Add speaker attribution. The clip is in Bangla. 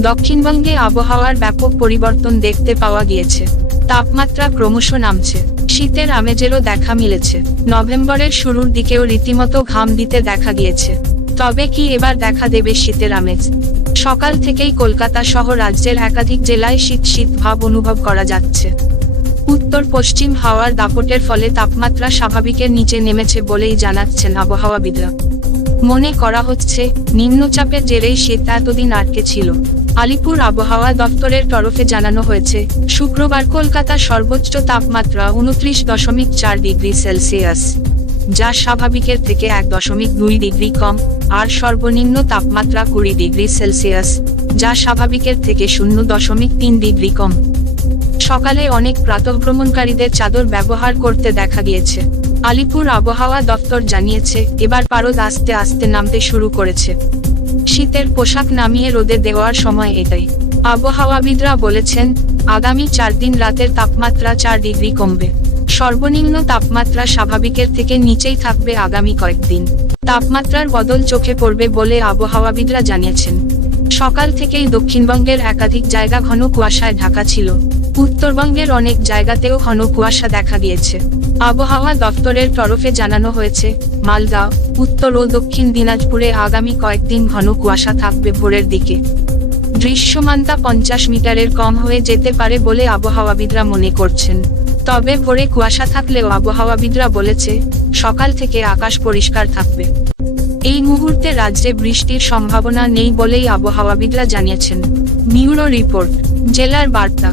Speaker 1: দক্ষিণবঙ্গে আবহাওয়ার ব্যাপক পরিবর্তন দেখতে পাওয়া গিয়েছে। তাপমাত্রা ক্রমশ নামছে। শীতের আমেজেরও দেখা মিলেছে। নভেম্বরের শুরুর দিকেও রীতিমতো ঘাম দিতে দেখা গিয়েছে। তবে কি এবার দেখা দেবে শীতের আমেজ? সকাল থেকেই কলকাতা সহ রাজ্যের একাধিক জেলায় শীত শীত ভাব অনুভব করা যাচ্ছে। উত্তর পশ্চিম হাওয়ার দাপটের ফলে তাপমাত্রা স্বাভাবিকের নিচে নেমেছে বলেই জানাচ্ছেন আবহাওয়াবিদরা। মনে করা হচ্ছে, নিম্নচাপের জেরেই শীত এতদিন আটকে ছিল। আলিপুর আবহাওয়া দপ্তরের তরফে জানানো হয়েছে, শুক্রবার কলকাতার সর্বোচ্চ তাপমাত্রা উনত্রিশ দশমিক চার ডিগ্রি সেলসিয়াস, যা স্বাভাবিকের থেকে এক দশমিক দুই ডিগ্রি কম, আর সর্বনিম্ন তাপমাত্রা কুড়ি ডিগ্রি সেলসিয়াস, যা স্বাভাবিকের থেকে শূন্য দশমিক তিন ডিগ্রি কম। সকালে অনেক প্রাতঃভ্রমণকারীদের চাদর ব্যবহার করতে দেখা গিয়েছে। আলিপুর আবহাওয়া দপ্তর জানিয়েছে, এবার পারদ আস্তে আস্তে নামতে শুরু করেছে। শীতের পোশাক নামিয়ে রোদে দেওয়ার সময় এটাই। আবহাওয়াবিদরা বলেছেন, আগামী চার দিন রাতের তাপমাত্রা চার ডিগ্রি কমবে। সর্বনিম্ন তাপমাত্রা স্বাভাবিকের থেকে নিচেই থাকবে আগামী কয়েকদিন। তাপমাত্রার বদল চোখে পড়বে বলে আবহাওয়াবিদরা জানিয়েছেন। সকাল থেকেই দক্ষিণবঙ্গের একাধিক জায়গা ঘন কুয়াশায় ঢাকা ছিল। উত্তরবঙ্গের অনেক জায়গাতেও ঘন কুয়াশা দেখা দিয়েছে। আবহাওয়া দপ্তরের তরফে জানানো হয়েছে, মালদা, উত্তর ও দক্ষিণ দিনাজপুরে আগামী কয়েকদিন ঘন কুয়াশা থাকবে ভোরের দিকে। দৃশ্যমানতা পঞ্চাশ মিটারের কম হয়ে যেতে পারে বলে আবহাওয়াবিদরা মনে করছেন। তবে ভোরে কুয়াশা থাকলেও আবহাওয়াবিদরা বলেছে, সকাল থেকে আকাশ পরিষ্কার থাকবে। এই মুহূর্তে রাজ্যে বৃষ্টির সম্ভাবনা নেই বলেই আবহাওয়াবিদরা জানিয়েছেন। নিউরো রিপোর্ট, জেলার বার্তা।